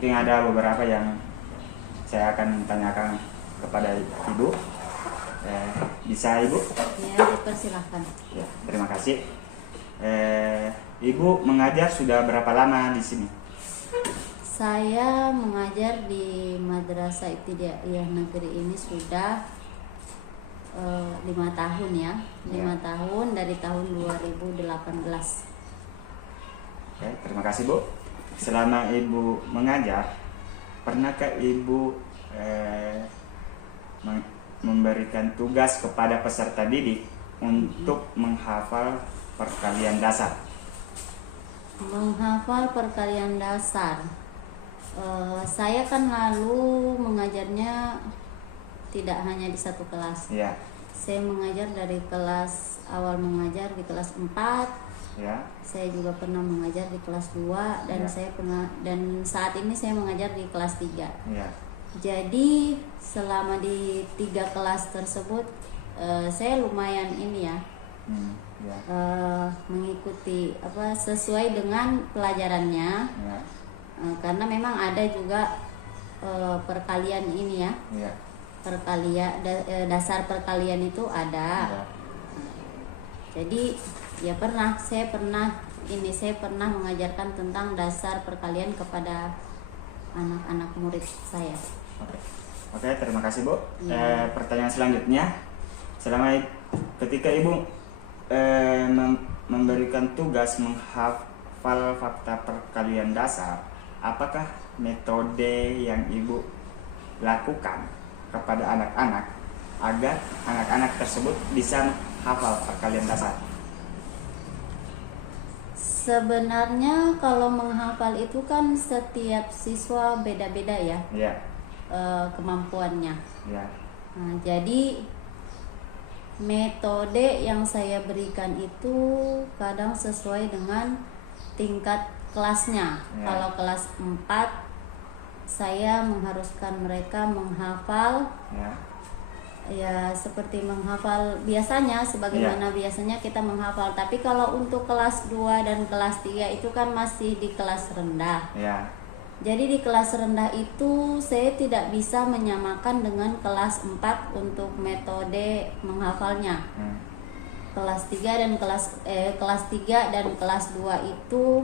Mungkin ada beberapa yang saya akan tanyakan kepada Ibu. Bisa Ibu? Ya, dipersilahkan. Ya, terima kasih. Ibu mengajar sudah berapa lama di sini? Saya mengajar di Madrasah Ibtidaiyah Negeri ini sudah 5 tahun ya. 5 tahun dari tahun 2018. Oke, terima kasih Bu. Selama Ibu mengajar, pernahkah Ibu memberikan tugas kepada peserta didik untuk menghafal perkalian dasar? Menghafal perkalian dasar. Saya kan lalu mengajarnya tidak hanya di satu kelas. Ya. Saya mengajar dari kelas awal mengajar di kelas 4. Ya. Saya juga pernah mengajar di kelas 2 dan Ya. dan saat ini saya mengajar di kelas 3. Ya. Jadi selama di 3 kelas tersebut saya lumayan ini ya. Ya. Mengikuti sesuai dengan pelajarannya. Ya. Karena memang ada juga perkalian ini ya. Ya. Dasar perkalian itu ada. Ya. Jadi ya saya pernah mengajarkan tentang dasar perkalian kepada anak-anak murid saya. Oke, terima kasih Bu. Ya. Pertanyaan selanjutnya, ketika Ibu memberikan tugas menghafal fakta perkalian dasar, apakah metode yang Ibu lakukan kepada anak-anak agar anak-anak tersebut bisa hafal perkalian dasar? Sebenarnya kalau menghafal itu kan setiap siswa beda-beda ya. Ya. Kemampuannya. Ya. Nah, jadi metode yang saya berikan itu kadang sesuai dengan tingkat kelasnya. Ya. Kalau kelas 4 saya mengharuskan mereka menghafal ya seperti menghafal biasanya sebagaimana biasanya kita menghafal. Tapi kalau untuk kelas 2 dan kelas 3 itu kan masih di kelas rendah. Ya. Jadi di kelas rendah itu saya tidak bisa menyamakan dengan kelas 4 untuk metode menghafalnya. Kelas 3 dan kelas 3 dan kelas 2 itu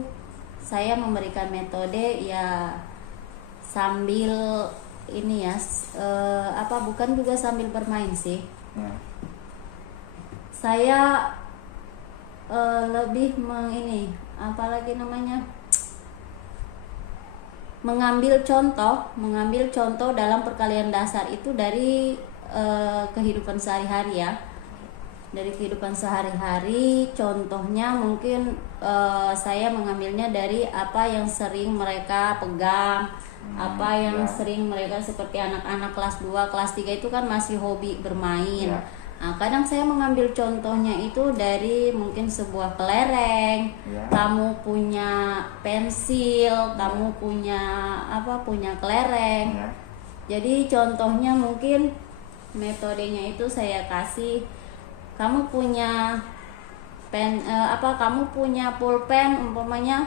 saya memberikan metode ya sambil ini ya bukan juga sambil bermain sih. Saya lebih mengambil contoh dalam perkalian dasar itu dari kehidupan sehari-hari ya. Dari kehidupan sehari-hari, contohnya mungkin saya mengambilnya dari apa yang sering mereka pegang, apa yang sering mereka seperti anak-anak kelas 2, kelas 3 itu kan masih hobi bermain. Nah, kadang saya mengambil contohnya itu dari mungkin sebuah kelereng, kamu punya pensil, kamu punya kelereng. Jadi contohnya mungkin metodenya itu saya kasih, kamu punya kamu punya pulpen umpamanya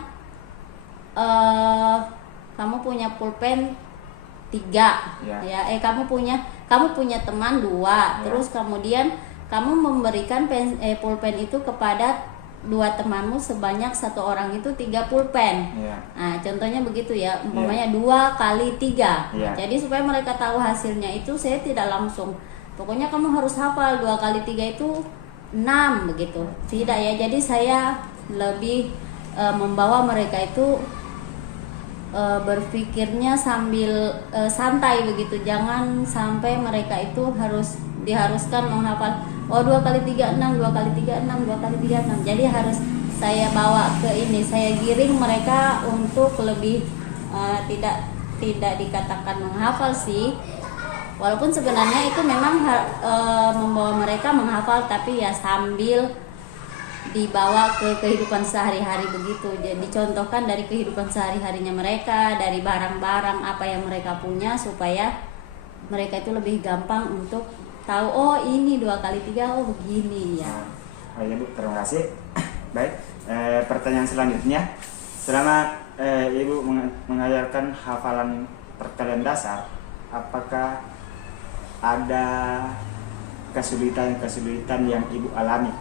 kamu punya pulpen 3 kamu punya teman 2, terus kemudian kamu memberikan pulpen itu kepada 2 temanmu sebanyak 1 orang itu 3 pulpen. Nah, contohnya begitu ya, umpamanya 2 kali 3. Jadi supaya mereka tahu hasilnya itu saya tidak langsung, pokoknya kamu harus hafal 2 kali 3 itu 6 begitu. Tidak ya, jadi saya lebih membawa mereka itu berpikirnya sambil santai begitu. Jangan sampai mereka itu diharuskan menghafal 2 kali 3 6, 2 kali 3 6, 2 kali 3 6. Jadi harus saya bawa ke ini, saya giring mereka untuk lebih tidak dikatakan menghafal sih. Walaupun sebenarnya itu memang membawa mereka menghafal, tapi ya sambil dibawa ke kehidupan sehari-hari begitu. Jadi dicontohkan dari kehidupan sehari-harinya mereka, dari barang-barang apa yang mereka punya, supaya mereka itu lebih gampang untuk tahu, ini 2 kali 3 begini ya. Ya Bu, terima kasih. Baik, pertanyaan selanjutnya, selama Ibu mengajarkan hafalan perkalian dasar, apakah ada kesulitan-kesulitan yang Ibu alami?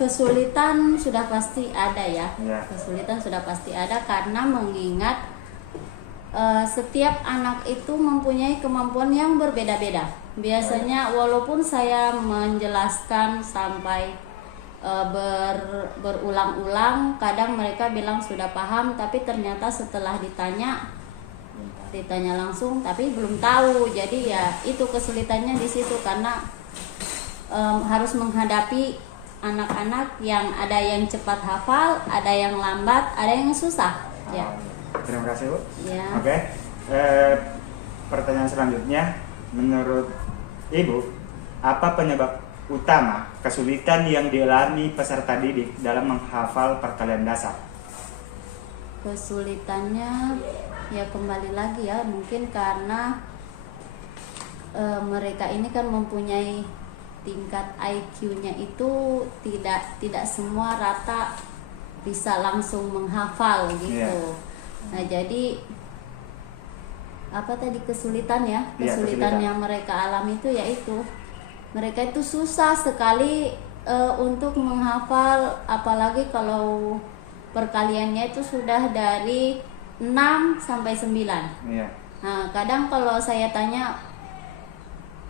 Kesulitan sudah pasti ada ya. Ya. Kesulitan sudah pasti ada karena mengingat setiap anak itu mempunyai kemampuan yang berbeda-beda. Biasanya walaupun saya menjelaskan sampai berulang-ulang, kadang mereka bilang sudah paham, tapi ternyata setelah ditanya langsung tapi belum tahu. Jadi ya itu kesulitannya di situ karena harus menghadapi anak-anak yang ada yang cepat hafal, ada yang lambat, ada yang susah. Ya. Terima kasih Bu. Ya. Oke. Pertanyaan selanjutnya, menurut Ibu, apa penyebab utama kesulitan yang dialami peserta didik dalam menghafal perkalian dasar? Kesulitannya ya kembali lagi ya, mungkin karena mereka ini kan mempunyai tingkat IQ-nya itu tidak semua rata bisa langsung menghafal gitu. Yeah. Nah, jadi apa tadi kesulitan ya? kesulitan. Kesulitan yang mereka alami itu yaitu mereka itu susah sekali untuk menghafal, apalagi kalau perkaliannya itu sudah dari 6 sampai 9. Yeah. Nah, kadang kalau saya tanya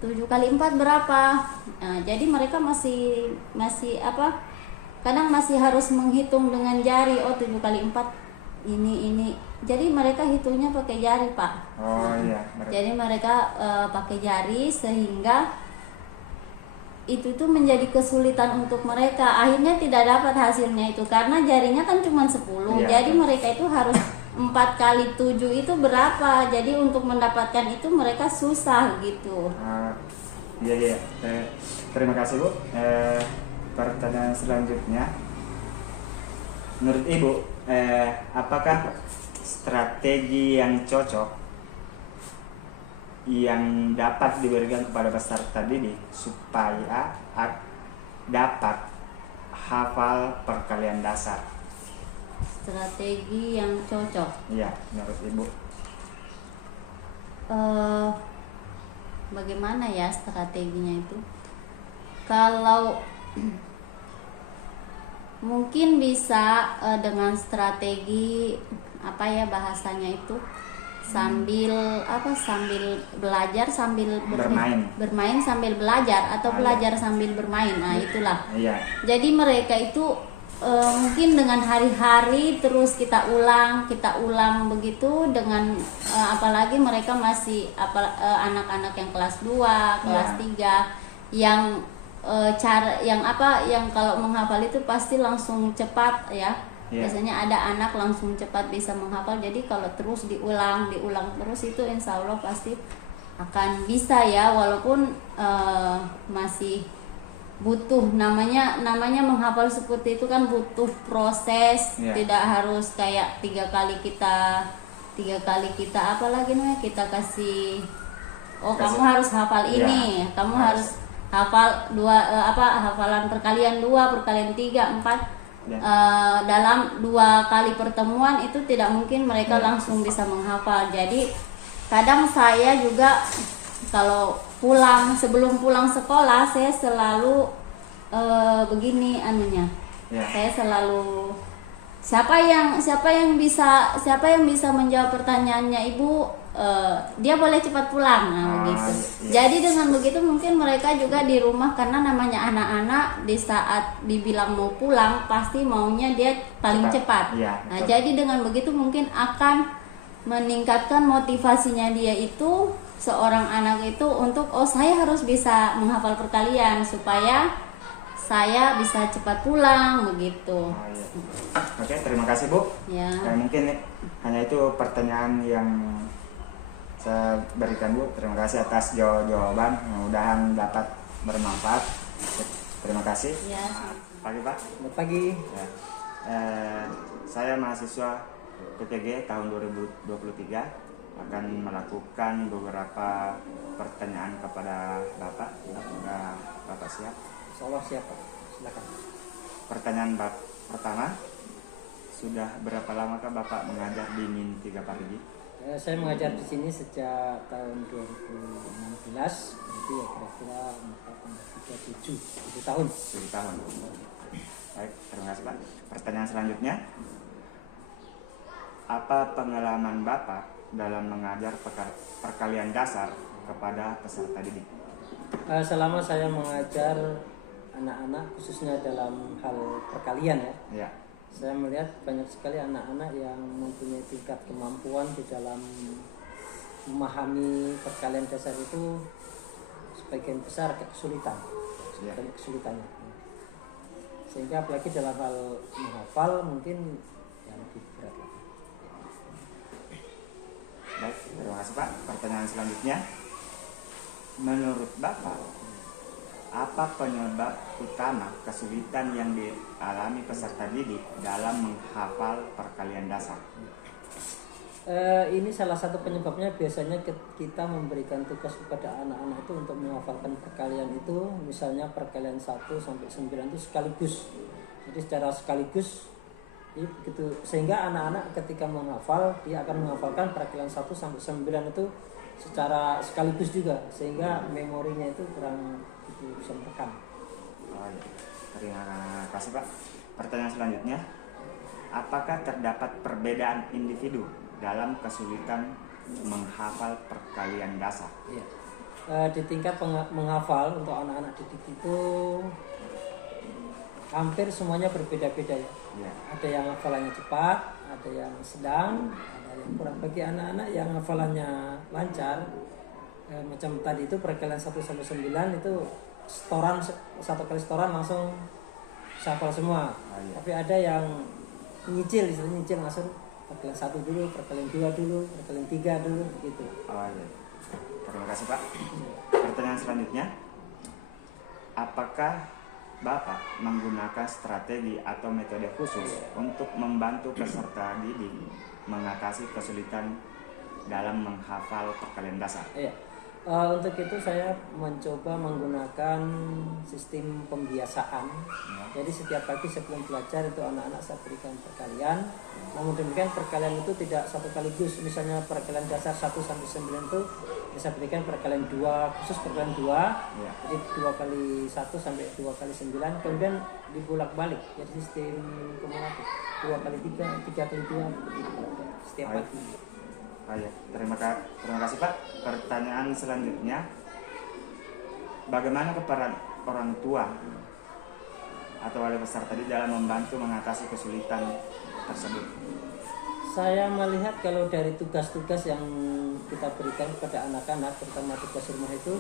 7 kali 4 berapa? Nah, jadi mereka masih apa? Kadang masih harus menghitung dengan jari. Oh, 7 kali 4 ini. Jadi mereka hitungnya pakai jari, Pak. Oh iya. Jadi mereka pakai jari sehingga itu tuh menjadi kesulitan untuk mereka. Akhirnya tidak dapat hasilnya itu karena jarinya kan cuma 10. Iya. Jadi mereka itu harus 4 kali 7 itu berapa? Jadi untuk mendapatkan itu mereka susah gitu. Iya. Terima kasih Bu. Pertanyaan selanjutnya, menurut Ibu, apakah strategi yang cocok yang dapat diberikan kepada peserta didik supaya dapat hafal perkalian dasar? Strategi yang cocok. Iya, menurut Ibu. Bagaimana ya strateginya itu? Kalau mungkin bisa dengan strategi apa ya bahasanya itu, sambil belajar sambil bermain sambil belajar atau belajar sambil bermain. Nah, itulah. Iya. Jadi mereka itu mungkin dengan hari-hari terus kita ulang begitu dengan apalagi mereka masih anak-anak yang kelas 2, kelas 3 yang cara yang kalau menghafal itu pasti langsung cepat ya. Biasanya ada anak langsung cepat bisa menghafal. Jadi kalau terus diulang terus itu insya Allah pasti akan bisa ya, walaupun masih butuh namanya menghafal seperti itu kan butuh proses. Tidak harus kayak tiga kali kita apalagi namanya kita kasih kamu harus hafal ini, kamu harus hafal hafalan perkalian 2, perkalian 3, 4 dalam 2 kali pertemuan itu tidak mungkin mereka langsung bisa menghafal. Jadi kadang saya juga kalau sebelum pulang sekolah saya selalu begini saya selalu siapa yang bisa menjawab pertanyaannya Ibu, dia boleh cepat pulang. Begitu. Jadi dengan begitu mungkin mereka juga di rumah, karena namanya anak-anak di saat dibilang mau pulang pasti maunya dia paling cepat. Nah, jadi dengan begitu mungkin akan meningkatkan motivasinya dia itu, seorang anak itu untuk saya harus bisa menghafal perkalian supaya saya bisa cepat pulang begitu. Oke, terima kasih Bu. Ya. Mungkin hanya itu pertanyaan yang saya berikan Bu. Terima kasih atas jawaban. Mudah-mudahan dapat bermanfaat. Terima kasih. Ya. Pagi Pak. Selamat pagi. Ya. Saya mahasiswa PTG tahun 2023 akan melakukan beberapa pertanyaan kepada Bapak. Apakah Bapak siap? Insyaallah siap Pak. Silakan. Pertanyaan pertama, sudah berapa lamakah Bapak mengajar di Min 3 Parigi? Saya mengajar di sini sejak tahun 2016, jadi ya kira-kira 7 tahun. 7 tahun. Baik, terima kasih Pak. Pertanyaan selanjutnya, apa pengalaman Bapak dalam mengajar perkalian dasar kepada peserta didik? Selama saya mengajar anak-anak khususnya dalam hal perkalian ya, Ya, saya melihat banyak sekali anak-anak yang mempunyai tingkat kemampuan di dalam memahami perkalian dasar itu sebagian besar agak kesulitan, Ya. banyak kesulitannya. Sehingga apalagi dalam hal menghafal mungkin yang lebih berat lagi. baik, terima kasih Pak. Pertanyaan selanjutnya, menurut Bapak, apa penyebab utama kesulitan yang dialami peserta didik dalam menghafal perkalian dasar? Ini salah satu penyebabnya biasanya kita memberikan tugas kepada anak-anak itu untuk menghafalkan perkalian itu, misalnya perkalian 1 sampai 9 itu sekaligus. Jadi secara sekaligus ini begitu, sehingga anak-anak ketika menghafal dia akan menghafalkan perkalian 1 sampai 9 itu secara sekaligus juga, sehingga memorinya itu kurang itu bisa merekam. Oh, ya. Terima kasih Pak. Pertanyaan selanjutnya, apakah terdapat perbedaan individu dalam kesulitan menghafal perkalian dasar? Ya. Di tingkat menghafal untuk anak-anak didik itu hampir semuanya berbeda-beda ya. Ya. Ada yang hafalannya cepat, ada yang sedang, ada yang kurang. Bagi anak-anak yang hafalannya lancar, macam tadi itu perkalian 1 sampai 9 itu setoran, satu kali setoran langsung bisa hafal semua. Iya. Tapi ada yang nyicil langsung perkalian 1 dulu, perkalian 2 dulu, perkalian 3 dulu gitu. Oh, ya. Terima kasih Pak. Pertanyaan selanjutnya, apakah Bapak menggunakan strategi atau metode khusus untuk membantu peserta didik mengatasi kesulitan dalam menghafal perkalian dasar? Iya. Untuk itu saya mencoba menggunakan sistem pembiasaan. Jadi setiap pagi sebelum belajar itu anak-anak saya berikan perkalian. Namun demikian perkalian itu tidak satu kaligus. Misalnya perkalian dasar 1 sampai 9 itu bisa berikan perkalian 2, khusus perkalian 2. Ya. Jadi 2 kali 1 sampai 2 kali 9. Kemudian dibolak-balik. Jadi sistem kumulatif. 2 kali 3, 3 kali 2 setiap pagi. Oh, ya. Terima kasih Pak. Pertanyaan selanjutnya, bagaimana peran orang tua atau wali peserta di dalam membantu mengatasi kesulitan tersebut? Saya melihat kalau dari tugas-tugas yang kita berikan kepada anak-anak, terutama tugas rumah itu,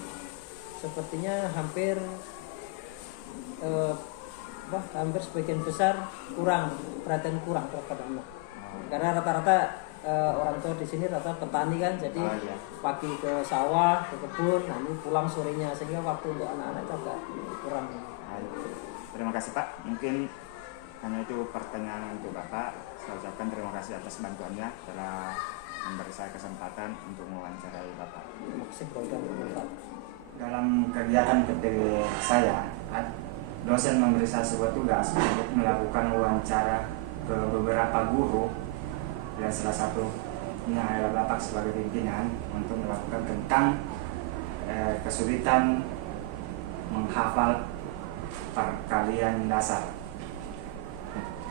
sepertinya hampir sebagian besar perhatian kurang terhadap anak. Karena rata-rata orang tua di sini rata petani kan, jadi iya. pagi ke sawah, ke kebun, nanti pulang sorenya, sehingga waktu untuk anak-anak itu agak kurang. Terima kasih Pak. Mungkin hanya itu pertanyaan untuk Bapak. Saya ucapkan terima kasih atas bantuannya telah memberi saya kesempatan untuk mewawancarai Bapak. Terima kasih kalau sudah bermanfaat. Dalam kegiatan PTW saya, dosen memberi saya sebuah tugas untuk melakukan wawancara ke beberapa guru, dan salah satunya adalah Bapak sebagai pimpinan, untuk melakukan tentang kesulitan menghafal perkalian dasar.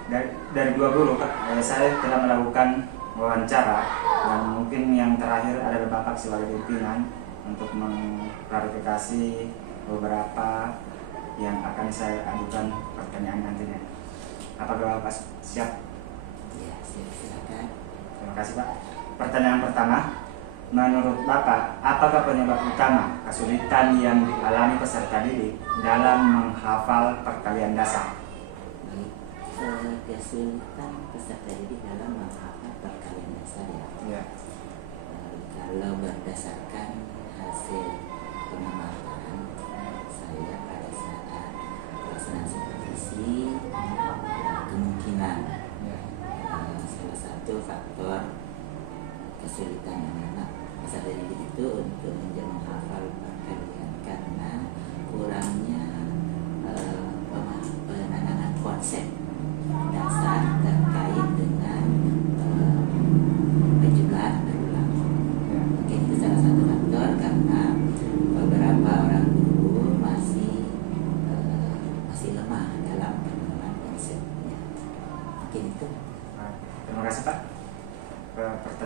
Dari dua guru, saya telah melakukan wawancara, dan mungkin yang terakhir adalah Bapak sebagai pimpinan untuk mengklarifikasi beberapa yang akan saya ajukan pertanyaan nantinya. Apakah Bapak siap? Ya, silakan. Terima kasih Pak. Pertanyaan pertama, menurut Bapak, apakah penyebab utama kesulitan yang dialami peserta didik dalam menghafal perkalian dasar? Baik, kesulitan peserta didik dalam menghafal perkalian dasar ya. Ya. Kalau berdasarkan hasil pengamatan saya pada saat pelaksanaan supervisi, kemungkinan salah satu faktor kesulitan anak-anak peserta didik itu untuk menghafal perkalian karena kurangnya penanganan konsep dasar terkait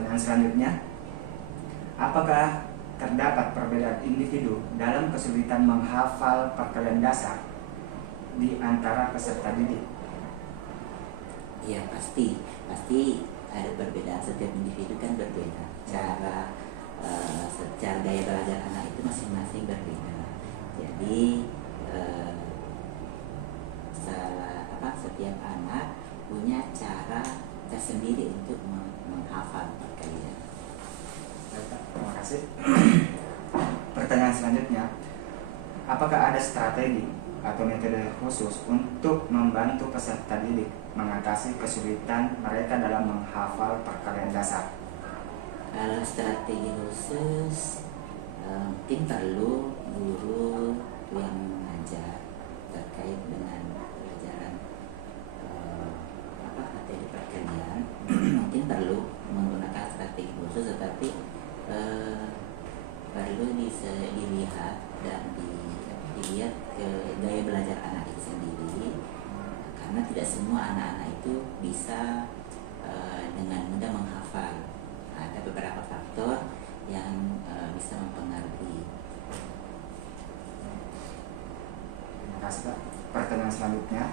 Pertanyaan selanjutnya, apakah terdapat perbedaan individu dalam kesulitan menghafal perkalian dasar di antara peserta didik? Ya pasti ada perbedaan, setiap individu kan berbeda. Secara gaya belajar anak itu masing-masing berbeda. Jadi setiap anak punya cara tersendiri untuk menghafal perkalian. Terima kasih. Pertanyaan selanjutnya, apakah ada strategi atau metode khusus untuk membantu peserta didik mengatasi kesulitan mereka dalam menghafal perkalian dasar? Kalau strategi khusus, mungkin perlu guru yang mengajar terkait dengan pelajaran materi perkalian. Mungkin perlu menggunakan strategi khusus, tetapi perlu dilihat dan dilihat ke gaya belajar anak itu sendiri, karena tidak semua anak-anak itu bisa dengan mudah menghafal. Ada beberapa faktor yang bisa mempengaruhi. Terima kasih Pak. Pertanyaan selanjutnya,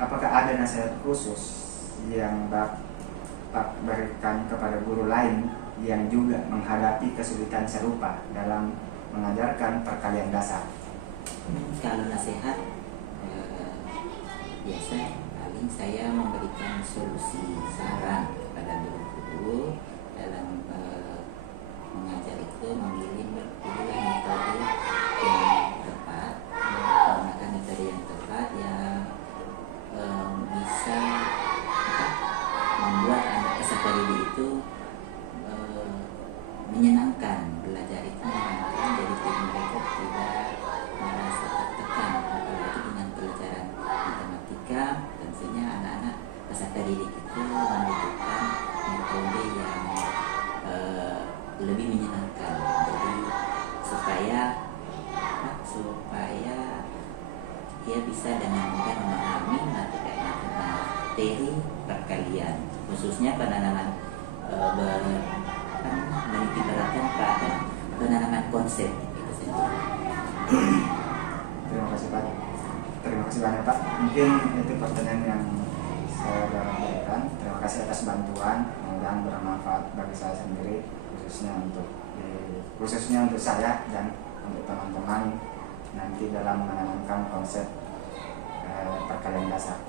apakah ada nasihat khusus yang Bapak berikan kepada guru lain yang juga menghadapi kesulitan serupa dalam mengajarkan perkalian dasar? Kalau nasihat, biasa paling saya memberikan solusi saran kepada guru-guru dalam mengajar itu, memilih metode yang tepat, menggunakan metode yang tepat yang bisa membuat anak peserta didik itu menyenangkan, belajar itu menyenangkan, jadi mereka tidak merasa tertekan. Apalagi dengan pelajaran matematika, tentunya anak-anak peserta didik itu membutuhkan metode yang lebih menyenangkan, jadi supaya dia bisa dengan mudah memahami materi perkalian, khususnya penanaman meniti beratkan pada penanaman konsep itu sendiri. Terima kasih Pak. Terima kasih banyak Pak. Mungkin itu pertanyaan yang saya berikan. Terima kasih atas bantuan, mudah-mudahan bermanfaat bagi saya sendiri, khususnya untuk saya dan untuk teman-teman nanti dalam menanamkan konsep perkalian dasar.